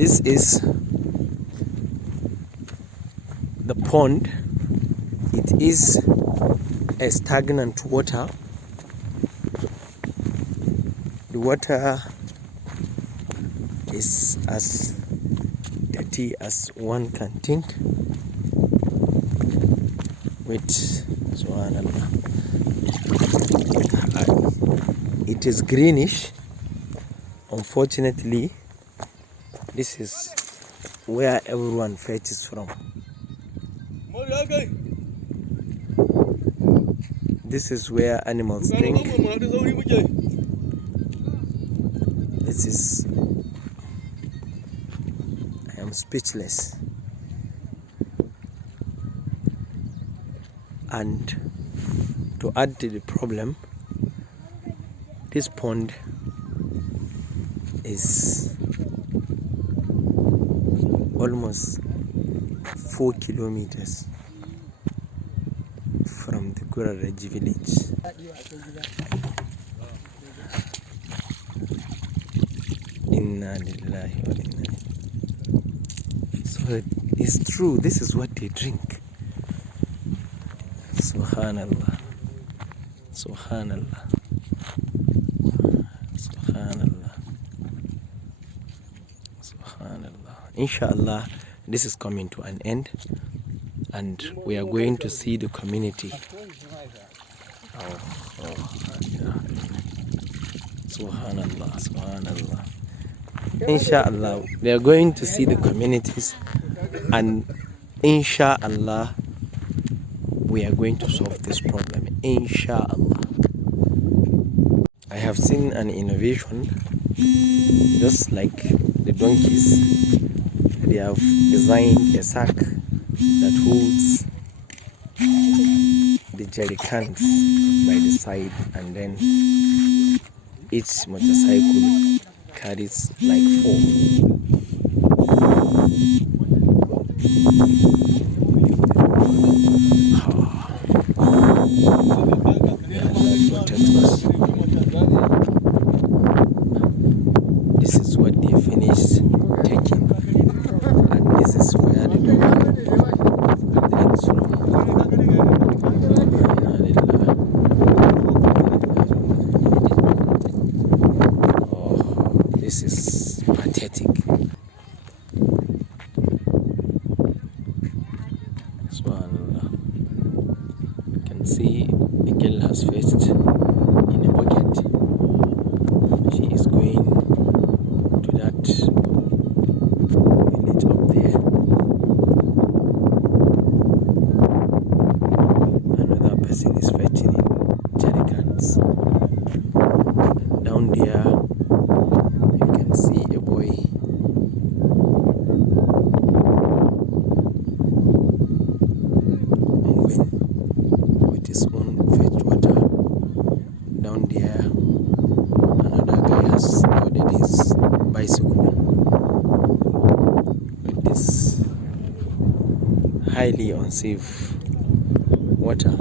This is the pond. It is a stagnant water. The water is as dirty as one can think. With subhanallah, it is greenish. Unfortunately, this is where everyone fetches from. This is where animals drink. This is, I am speechless. And to add to the problem, this pond is almost 4 kilometers from the Gurareji village. Inna lillahi wa inna ilaihi. So it's true, this is what they drink. Subhanallah. Subhanallah. Subhanallah. Subhanallah. Inshallah, this is coming to an end, and we are going to see the community. Subhanallah. Subhanallah. Inshallah, we are going to see the communities, and inshallah, we are going to solve this problem. Inshallah. I have seen an innovation, just like the donkeys. They have designed a sack that holds the jerry cans by the side, and then each motorcycle carries like 4. This is what they finished taking, and this is where the dog drinks from. Oh, this is pathetic. Subhanallah. You can see a girl has fetched in a bucket. She is going to that village up there. Another person is fetching in jerry cans. Down there, you can see a boy moving with his own fetch water. Down there, another guy has loaded his bicycle with this highly unsafe water.